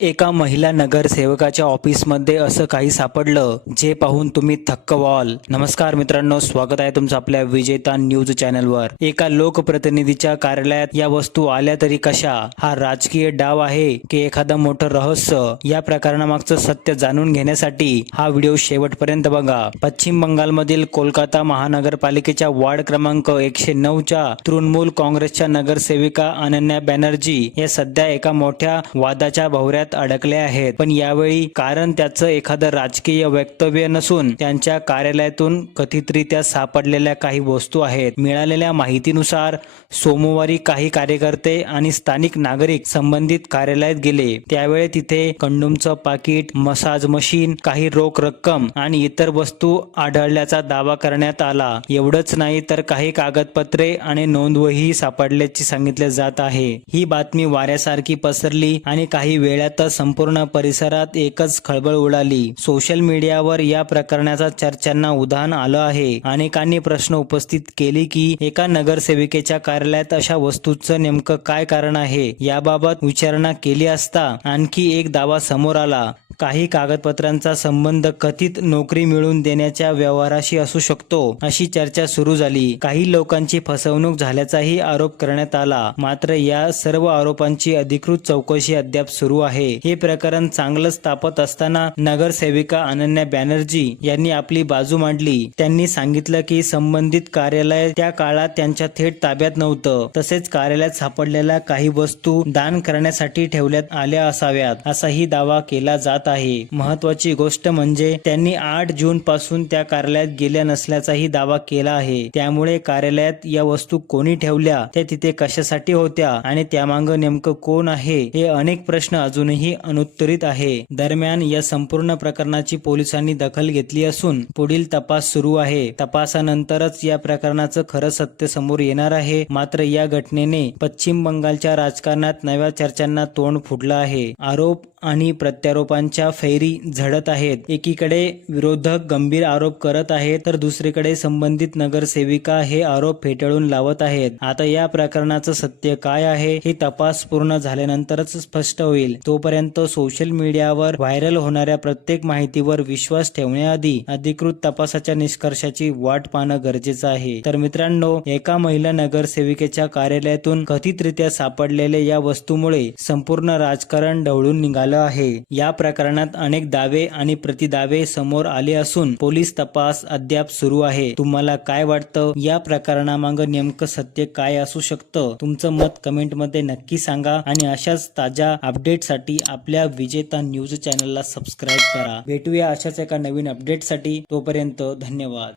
एका महिला नगरसेवकाच्या ऑफिसमध्ये असं काही सापडलं जे पाहून तुम्ही थक्क व्हाल। नमस्कार मित्रांनो, स्वागत आहे तुमचं आपल्या विजेता न्यूज चॅनलवर। एका लोकप्रतिनिधीच्या कार्यालयात या वस्तू आल्या तरी कशा? हा राजकीय डाव आहे की एखादं मोठं रहस्य? या प्रकरणामागचं सत्य जाणून घेण्यासाठी हा व्हिडिओ शेवटपर्यंत बघा। पश्चिम बंगालमधील कोलकाता महानगरपालिकेच्या वार्ड क्रमांक 109च्या तृणमूल काँग्रेसच्या नगरसेविका अनन्या बॅनर्जी या सध्या एका मोठ्या वादाच्या भोवऱ्यात अडकले आहेत। पण यावेळी कारण त्याचं एखादं राजकीय वक्तव्य नसून त्यांच्या कार्यालयातून कथितरित्या सापडलेल्या काही वस्तू आहेत। मिळालेल्या माहितीनुसार सोमवारी काही कार्यकर्ते आणि स्थानिक नागरिक संबंधित कार्यालयात गेले। त्यावेळी तिथे कंडोमचं पाकिट, मसाज मशीन, काही रोख रक्कम आणि इतर वस्तू आढळल्याचा दावा करण्यात आला। एवढंच नाही तर काही कागदपत्रे आणि नोंदवही सापडल्याचे सांगितले जात आहे। ही बातमी वाऱ्यासारखी पसरली आणि काही वेळात संपूर्ण परिसरात एकच खळबळ उडाली। सोशल मीडियावर या प्रकरणाचा चर्चांना उधाण आलं आहे। अनेकांनी प्रश्न उपस्थित केले की एका नगरसेविकेच्या कार्यालयात अशा वस्तूंचं नेमकं काय कारण आहे। याबाबत विचारणा केली असता आणखी एक दावा समोर आला। काही कागदपत्रांचा संबंध कथित नोकरी मिळवून देण्याच्या व्यवहाराशी असू शकतो, अशी चर्चा सुरू झाली। काही लोकांची फसवणूक झाल्याचाही आरोप करण्यात आला। मात्र या सर्व आरोपांची अधिकृत चौकशी अद्याप सुरू आहे। हे प्रकरण चांगलंच तापत असताना नगरसेविका अनन्या बॅनर्जी यांनी आपली बाजू मांडली। त्यांनी सांगितलं की संबंधित कार्यालय त्या काळात त्यांच्या थेट ताब्यात नव्हतं, तसेच कार्यालयात सापडलेल्या काही वस्तू दान करण्यासाठी ठेवण्यात आल्या असाव्यात, असाही दावा केला जात आहे। महत्त्वाची गोष्ट म्हणजे त्यांनी 8 जून पासून त्या कार्यालयात गेल्या नसल्याचाही दावा केला आहे। त्यामुळे कार्यालयात या वस्तू कोणी ठेवल्या, त्या तिथे कशासाठी होत्या आणि त्यामागे नेमकं कोण आहे, हे अनेक प्रश्न अजूनही अनुत्तरित आहे। दरम्यान या संपूर्ण प्रकरणाची पोलिसांनी दखल घेतली असून पुढील तपास सुरू आहे। तपासानंतरच या प्रकरणाचं खरं सत्य समोर येणार आहे। मात्र या घटनेने पश्चिम बंगालच्या राजकारणात नव्या चर्चांना तोंड फुटलं आहे। आरोप आणि प्रत्यारोपांच्या फैरी झडत आहेत। एकीकडे विरोधक गंभीर आरोप करत आहेत, तर दुसरीकडे संबंधित नगरसेविका हे आरोप फेटाळून लावत आहेत। आता या प्रकरणाचं सत्य काय आहे हे तपास पूर्ण झाल्यानंतरच स्पष्ट होईल। तोपर्यंत सोशल मीडियावर व्हायरल होणाऱ्या प्रत्येक माहितीवर विश्वास ठेवण्याआधी अधिकृत तपासाच्या निष्कर्षाची वाट पाहणं गरजेचं आहे। तर मित्रांनो, एका महिला नगरसेविकेच्या कार्यालयातून कथितरित्या सापडलेल्या या वस्तूमुळे संपूर्ण राजकारण ढवळून निघालं आहे। या प्रकरणात अनेक दावे आणि प्रतिदावे समोर आले असून पोलीस तपास अद्याप सुरू आहे। तुम्हाला काय वाटतं, या प्रकरणामागे नेमकं सत्य काय असू शकतं? तुमचं मत कमेंटमध्ये नक्की सांगा आणि अशाच ताज्या अपडेटसाठी आपल्या विजेता न्यूज चॅनलला सबस्क्राईब करा। भेटूया अशाच एका नवीन अपडेटसाठी। तोपर्यंत धन्यवाद।